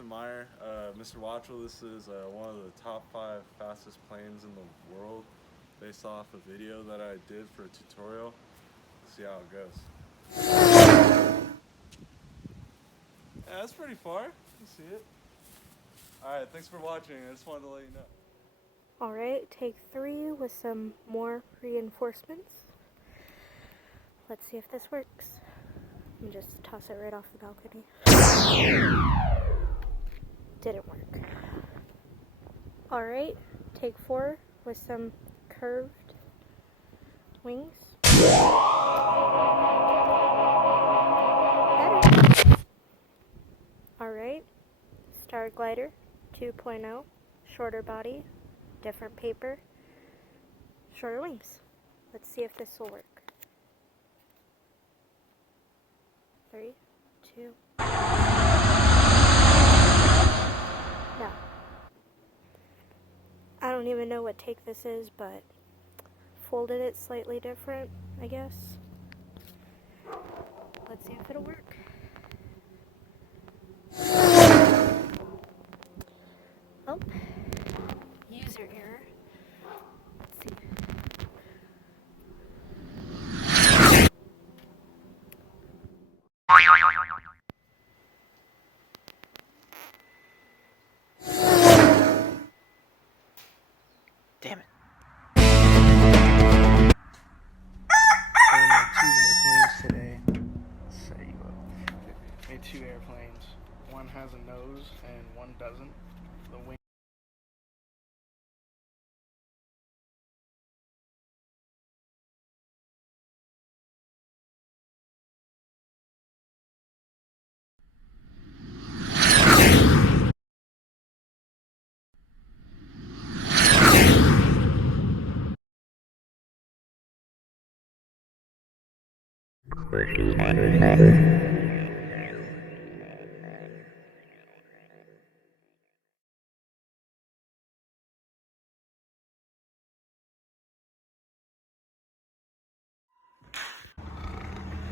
Mr. Meyer. Mr. Watchell, this is one of the top 5 fastest planes in the world based off a video that I did for a tutorial. Let's see how it goes. Yeah, that's pretty far. You see it. Alright, thanks for watching. I just wanted to let you know. Alright, take 3 with some more reinforcements. Let's see if this works. Let me just toss it right off the balcony. Didn't work. Alright, take 4 with some curved wings. Better. Alright, Star Glider 2.0, shorter body, different paper, shorter wings. Let's see if this will work. 3, 2. No. I don't even know what take this is, but folded it slightly different, I guess. Let's see if it'll work. Oh, user error. Let's see. Damn it. Today. Set you up. Made 2 airplanes. One has a nose and one doesn't. The wing.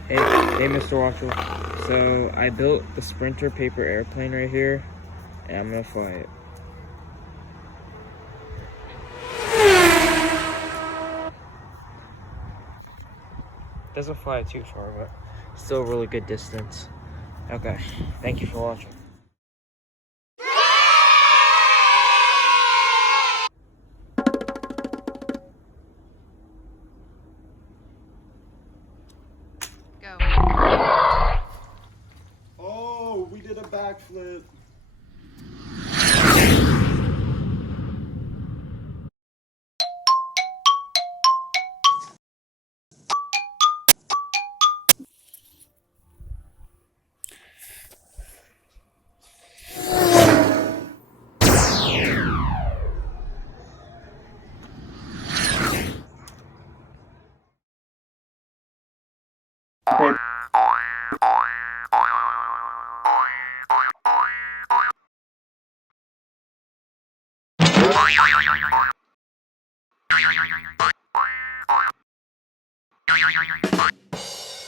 Hey, Mr. Watchell. So I built the Sprinter paper airplane right here, and I'm gonna fly it. Doesn't fly too far, but still a really good distance. Okay, thank you for watching. Go. Oh, we did a backflip.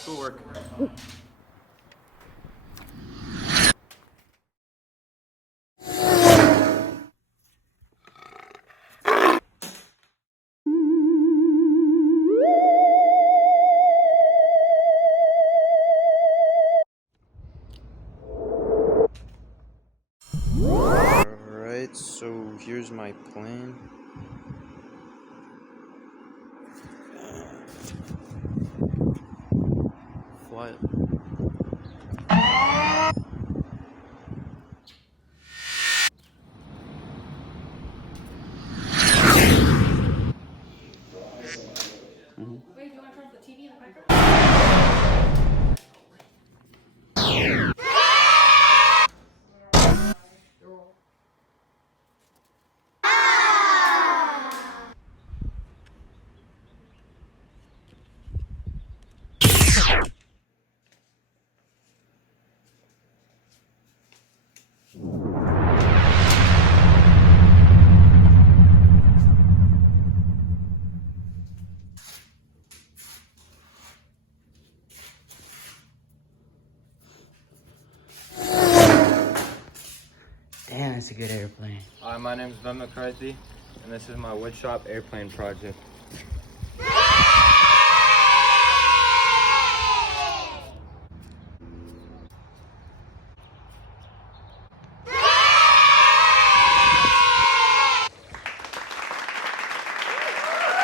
Good work. Alright, so here's my plan. Fly it. Wait, do you want to turn off the TV in the microphone? it's a good airplane. Hi, my name is Ben McCarthy, and this is my woodshop airplane project.